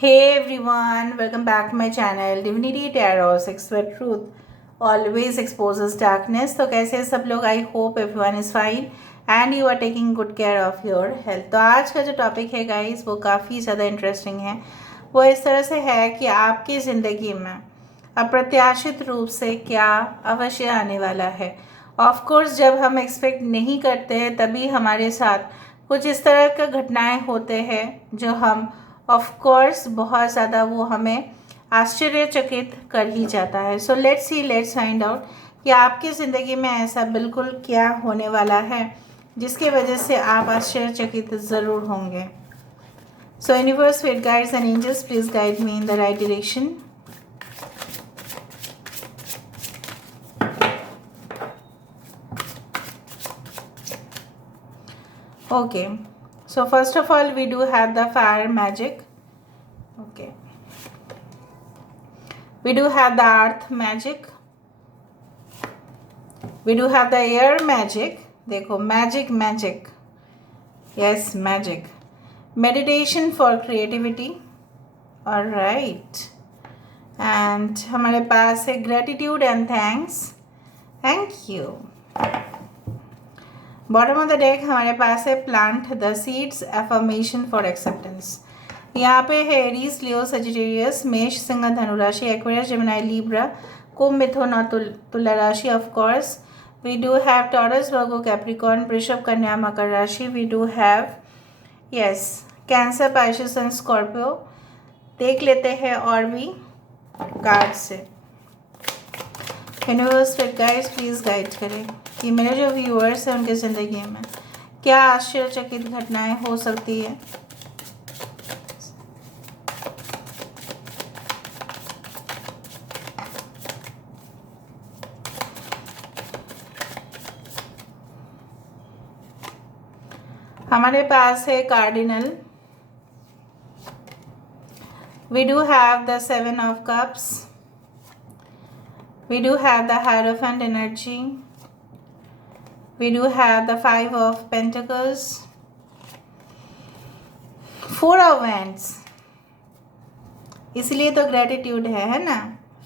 Hey everyone, welcome back to my channel Divinity Tarot Sex where truth always exposes darkness। तो कैसे हैं सब लोग? I hope everyone is fine and you are taking good care of your health. तो आज का जो topic है गाइस वो काफ़ी ज़्यादा इंटरेस्टिंग है। वो इस तरह से है कि आपकी ज़िंदगी में अप्रत्याशित रूप से क्या अवश्य आने वाला है। ऑफ कोर्स जब हम एक्सपेक्ट नहीं करते हैं तभी हमारे साथ कुछ इस तरह का घटनाएं होते हैं जो हम ऑफ कोर्स बहुत ज़्यादा वो हमें आश्चर्यचकित कर ही जाता है। सो लेट्स फाइंड आउट कि आपकी ज़िंदगी में ऐसा बिल्कुल क्या होने वाला है जिसकी वजह से आप आश्चर्यचकित ज़रूर होंगे। So universe, spirit guides and angels, please guide me in the right direction. Okay, so first of all we do have the fire magic. Okay, we do have the earth magic, we do have the air magic. देखो magic, yes, magic, meditation for creativity, all right, and हमारे पास है gratitude and thank you। Bottom of the deck हमारे पास है plant the seeds affirmation for acceptance. यहाँ पे है एरीज, लियो, सजिटेरियस, मेष, सिंह, धनु राशि, एक्वेरियस, जेमिनी, लिब्रा, कुंभ, मिथुन और तुला राशि। Of course we do have Taurus, Virgo, Capricorn, वृषभ, कन्या, मकर राशि। We do have yes Cancer, Pisces and Scorpio. देख लेते हैं और भी कार्ड से। यूनिवर्स गाइड्स प्लीज़ गाइड करें कि मेरे जो व्यूअर्स हैं उनकी ज़िंदगी में क्या आश्चर्यचकित घटनाएं हो सकती है। हमारे पास है cardinal, we do have the 7 of cups, we do have the Hierophant energy, we do have the 5 of Pentacles, 4 of Wands, इसलिए तो ग्रेटिट्यूड है ना।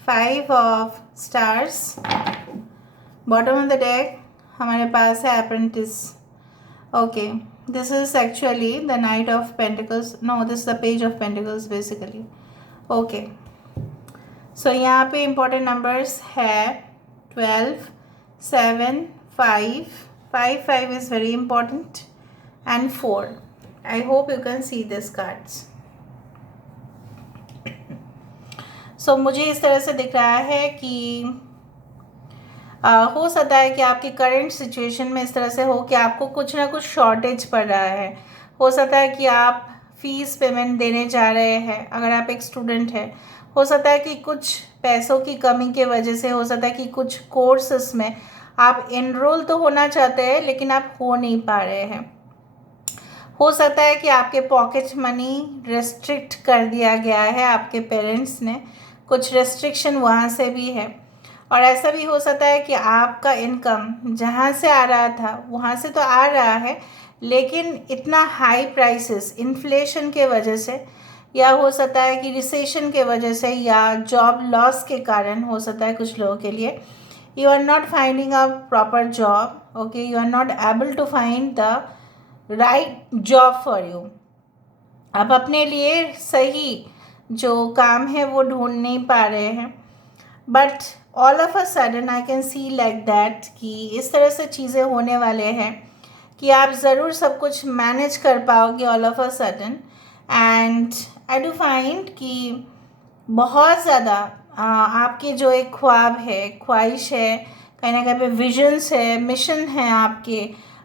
5 of stars. Bottom of the deck हमारे पास है apprentice. Okay, this is actually the knight of pentacles, no this the page of pentacles basically. Okay, so यहाँ पे important numbers है 12, 7, 5 is very important and 4. I hope you can see these cards. So मुझे इस तरह से दिख रहा है कि हो सकता है कि आपकी करंट सिचुएशन में इस तरह से हो कि आपको कुछ ना कुछ शॉर्टेज पड़ रहा है। हो सकता है कि आप फीस पेमेंट देने जा रहे हैं अगर आप एक स्टूडेंट हैं। हो सकता है कि कुछ पैसों की कमी के वजह से, हो सकता है कि कुछ कोर्सेस में आप एनरोल तो होना चाहते हैं लेकिन आप हो नहीं पा रहे हैं। हो सकता है कि आपके पॉकेट मनी रेस्ट्रिक्ट कर दिया गया है, आपके पेरेंट्स ने कुछ रेस्ट्रिक्शन वहाँ से भी है। और ऐसा भी हो सकता है कि आपका इनकम जहाँ से आ रहा था वहाँ से तो आ रहा है लेकिन इतना हाई प्राइसेस इन्फ्लेशन के वजह से, या हो सकता है कि रिसेशन के वजह से, या जॉब लॉस के कारण हो सकता है कुछ लोगों के लिए you are not finding a proper job. Okay, you are not able to find the right job for you. आप अपने लिए सही जो काम है वो ढूंढ नहीं पा रहे हैं। But all of a sudden I can see like that कि इस तरह से चीज़ें होने वाले हैं कि आप ज़रूर सब कुछ मैनेज कर पाओगे all of a sudden. And I do find कि बहुत ज़्यादा आपके जो एक ख्वाब है, ख्वाहिश है, कहीं ना कहीं पे विजन्स है, मिशन है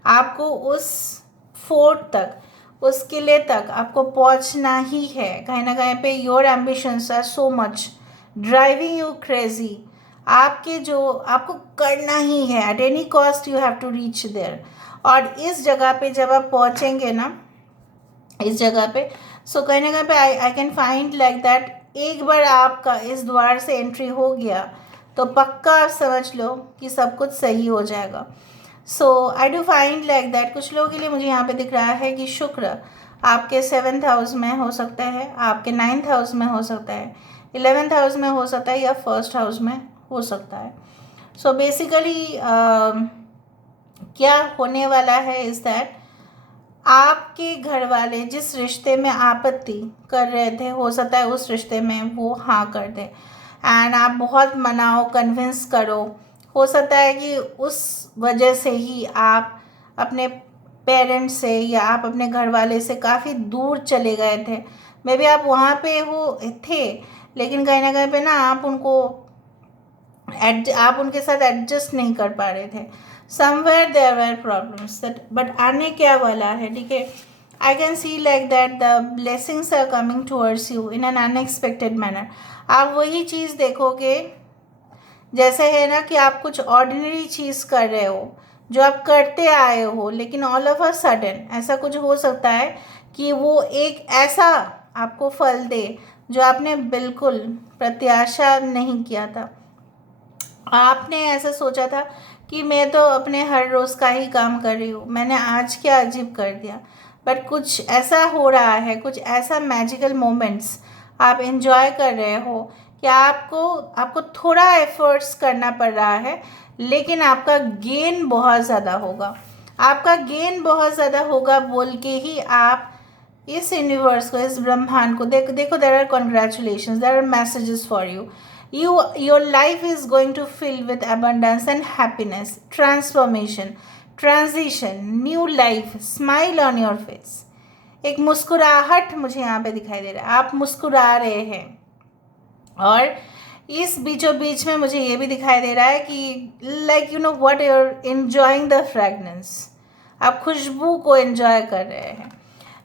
आपको उस फोर्ट तक, उस किले तक आपको पहुंचना ही है। कहीं ना कहीं पे your ambitions are so much driving you crazy. आपको करना ही है, at any cost you have to reach there. और इस जगह पे जब आप पहुंचेंगे ना, इस जगह पे, सो कहीं ना कहीं पे I can find like that एक बार आपका इस द्वार से एंट्री हो गया तो पक्का आप समझ लो कि सब कुछ सही हो जाएगा। So I do find like that कुछ लोगों के लिए मुझे यहाँ पे दिख रहा है कि शुक्र आपके 7th हाउस में हो सकता है, आपके 9th हाउस में हो सकता है, 11th हाउस में हो सकता है, या 1st हाउस में हो सकता है। सो बेसिकली क्या होने वाला है इज़ दैट आपके घर वाले जिस रिश्ते में आपत्ति कर रहे थे, हो सकता है उस रिश्ते में वो हाँ कर दे, एंड आप बहुत मनाओ, कन्विंस करो। हो सकता है कि उस वजह से ही आप अपने पेरेंट्स से या आप अपने घर वाले से काफ़ी दूर चले गए थे। मे बी आप वहाँ पे हो थे, लेकिन कहीं ना कहीं पे ना आप उनके साथ एडजस्ट नहीं कर पा रहे थे। Somewhere there were problems that, but आने क्या वाला है, ठीक है। I can see like that the blessings are coming towards you in an unexpected manner. आप वही चीज़ देखोगे, जैसे है ना कि आप कुछ ऑर्डिनरी चीज़ कर रहे हो जो आप करते आए हो, लेकिन ऑल ऑफ अ सडन ऐसा कुछ हो सकता है कि वो एक ऐसा आपको फल दे जो आपने बिल्कुल प्रत्याशा नहीं किया था। आपने ऐसा सोचा था कि मैं तो अपने हर रोज़ का ही काम कर रही हूँ, मैंने आज क्या अजीब कर दिया, बट कुछ ऐसा हो रहा है, कुछ ऐसा मैजिकल मोमेंट्स आप इन्जॉय कर रहे हो कि आपको थोड़ा एफर्ट्स करना पड़ रहा है, लेकिन आपका गेन बहुत ज़्यादा होगा। आपका गेन बहुत ज़्यादा होगा बोल के ही आप इस यूनिवर्स को, इस ब्रह्मांड को देखो, there are congratulations, there are messages for you. Your life is going to fill with abundance and happiness, transformation, transition, new life, smile on your face. एक मुस्कुराहट मुझे यहाँ पे दिखाई दे रहा है, आप मुस्कुरा रहे हैं। और इस बीचों बीच में मुझे ये भी दिखाई दे रहा है कि like you know what, your enjoying the fragrance, आप खुशबू को एंजॉय कर रहे हैं।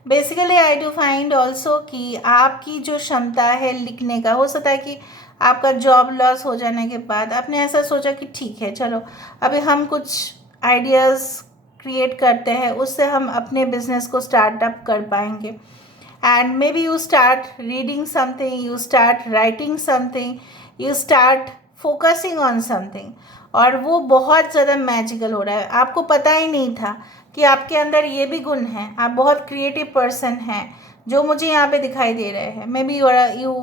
Basically I do find also कि आपकी जो क्षमता है लिखने का, हो सकता है कि आपका जॉब लॉस हो जाने के बाद आपने ऐसा सोचा कि ठीक है चलो अभी हम कुछ आइडियाज़ क्रिएट करते हैं, उससे हम अपने बिजनेस को स्टार्टअप कर पाएंगे। and maybe you start reading something, you start writing something, you start focusing on something, और वो बहुत ज़्यादा मैजिकल हो रहा है। आपको पता ही नहीं था कि आपके अंदर ये भी गुण है, आप बहुत क्रिएटिव पर्सन हैं जो मुझे यहाँ पे दिखाई दे रहे हैं। May be you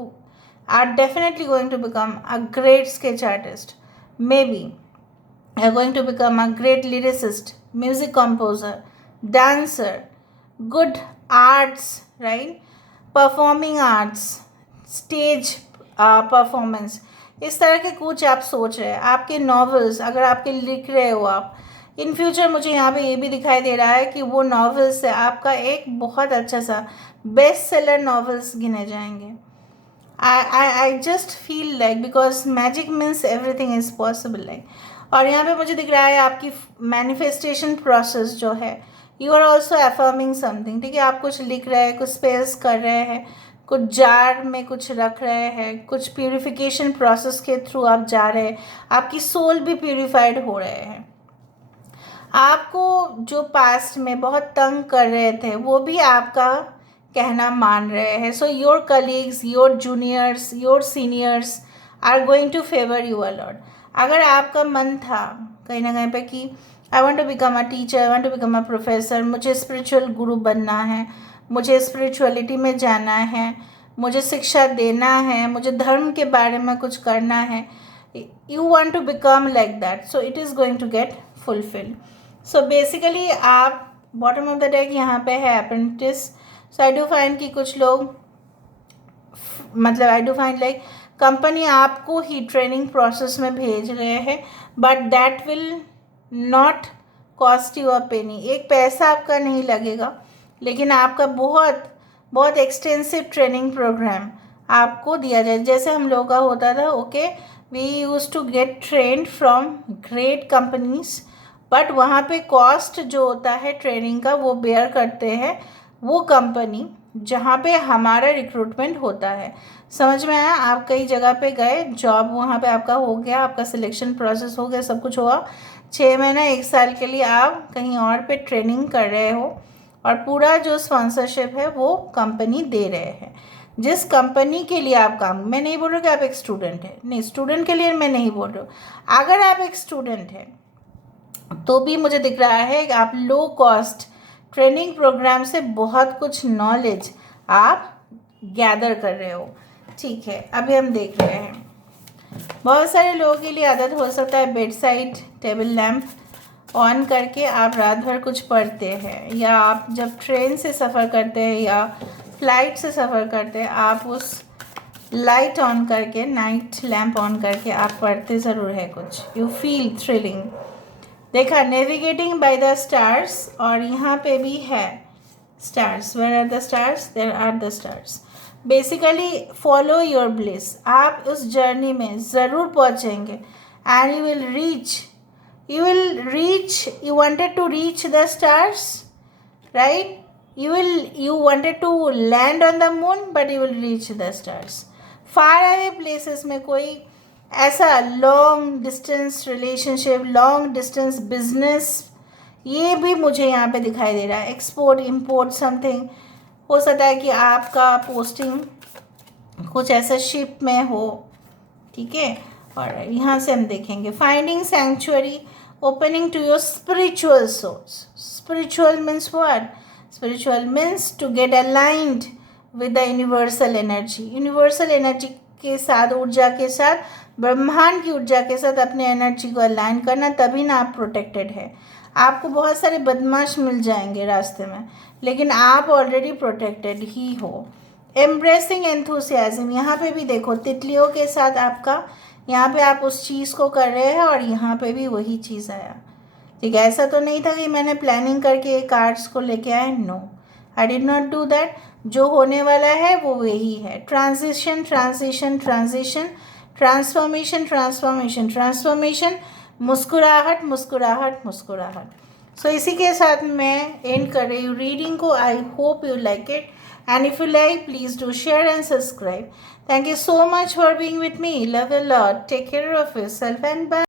are definitely going to become a great sketch artist, maybe you are going to become a great lyricist, music composer, dancer, good arts, right, performing arts, stage performance, इस तरह के कुछ आप सोच रहे हैं। आपके novels अगर आपके लिख रहे हो आप इन फ्यूचर, मुझे यहाँ पे ये भी दिखाई दे रहा है कि वो नॉवेल्स से आपका एक बहुत अच्छा सा बेस्ट सेलर नॉवेल्स गिने जाएंगे। I just feel like because magic means everything is possible like. और यहाँ पे मुझे दिख रहा है आपकी मैनिफेस्टेशन प्रोसेस जो है, you are also affirming something, ठीक है। आप कुछ लिख रहे हैं, कुछ स्पेस कर रहे हैं, कुछ जार में कुछ रख रहे हैं, कुछ प्यूरिफिकेशन प्रोसेस के थ्रू आप जा रहे हैं, आपकी सोल भी प्यूरिफाइड हो रहे हैं। आपको जो पास्ट में बहुत तंग कर रहे थे वो भी आपका कहना मान रहे हैं। So your colleagues, your juniors, your seniors are going to favour you a lot. अगर आपका मन था कहीं ना कहीं पे कि I want to become a teacher, I want to become a professor, मुझे स्पिरिचुअल गुरु बनना है, मुझे स्पिरिचुअलिटी में जाना है, मुझे शिक्षा देना है, मुझे धर्म के बारे में कुछ करना है, you want to become like that, so it is going to get fulfil. So basically आप बॉटम ऑफ द डेक यहाँ पे है apprentice. So I do find कि कुछ लोग, मतलब I do find like company आपको ही ट्रेनिंग प्रोसेस में भेज रहे हैं, but that will not cost you a penny. एक पैसा आपका नहीं लगेगा, लेकिन आपका बहुत बहुत एक्सटेंसिव ट्रेनिंग प्रोग्राम आपको दिया जाए। जैसे हम लोगों का होता था, okay, we use to get trained from great companies, but वहाँ पे कॉस्ट जो होता है ट्रेनिंग का वो बेयर करते हैं वो कंपनी जहाँ पे हमारा रिक्रूटमेंट होता है। समझ में आया? आप कई जगह पे गए, जॉब वहाँ पे आपका हो गया, आपका सिलेक्शन प्रोसेस हो गया, सब कुछ हुआ, 6 महीना 1 साल के लिए आप कहीं और पे ट्रेनिंग कर रहे हो, और पूरा जो स्पॉन्सरशिप है वो कंपनी दे रहे हैं। जिस कंपनी के लिए आप काम, मैं नहीं बोल रही कि आप एक स्टूडेंट हैं, नहीं, स्टूडेंट के लिए मैं नहीं बोल रही हूँ। अगर आप एक स्टूडेंट हैं तो भी मुझे दिख रहा है कि आप लो कॉस्ट ट्रेनिंग प्रोग्राम से बहुत कुछ नॉलेज आप गैदर कर रहे हो। ठीक है, अभी हम देख रहे हैं बहुत सारे लोगों के लिए आदत हो सकता है bed side table lamp on करके आप रात भर कुछ पढ़ते हैं, या आप जब ट्रेन से सफ़र करते हैं या फ्लाइट से सफ़र करते हैं आप उस लाइट ऑन करके, नाइट लैम्प ऑन करके आप पढ़ते ज़रूर है कुछ। You feel thrilling. देखा नेविगेटिंग बाय द स्टार्स, और यहाँ पे भी है stars. Where are the stars? There are the stars. Basically follow your bliss. आप उस जर्नी में ज़रूर पहुँचेंगे and you will reach you wanted to reach the stars, right? You wanted to land on the moon, but you will reach the stars. Far away places में कोई ऐसा long distance relationship, long distance business, ये भी मुझे यहाँ पे दिखाई दे रहा है। एक्सपोर्ट इम्पोर्ट समथिंग, हो सकता है कि आपका पोस्टिंग कुछ ऐसा शिप में हो। ठीक है, और यहाँ से हम देखेंगे finding sanctuary, opening to your spiritual source. Spiritual means what? Spiritual means to get aligned with the universal energy. Universal energy के साथ, ऊर्जा के साथ, ब्रह्मांड की ऊर्जा के साथ अपने एनर्जी को अलाइन करना, तभी ना आप प्रोटेक्टेड है। आपको बहुत सारे बदमाश मिल जाएंगे रास्ते में, लेकिन आप ऑलरेडी प्रोटेक्टेड ही हो। एम्ब्रेसिंग एंथुसियाज्म, यहाँ पे भी देखो तितलियों के साथ आपका, यहाँ पे आप उस चीज़ को कर रहे हैं और यहाँ पे भी वही चीज़ आया। ठीक है, ऐसा तो नहीं था कि मैंने प्लानिंग करके एक कार्ड्स को लेके आए, no, I did not do that. जो होने वाला है वो वही है। Transition transition transition, transformation transformation transformation, मुस्कुराहट मुस्कुराहट मुस्कुराहट। सो इसी के साथ मैं एंड कर रही हूँ रीडिंग को। I hope you like it, and if you like, please do share and subscribe. Thank you so much for being with me. Love you a lot. Take care of yourself and bye.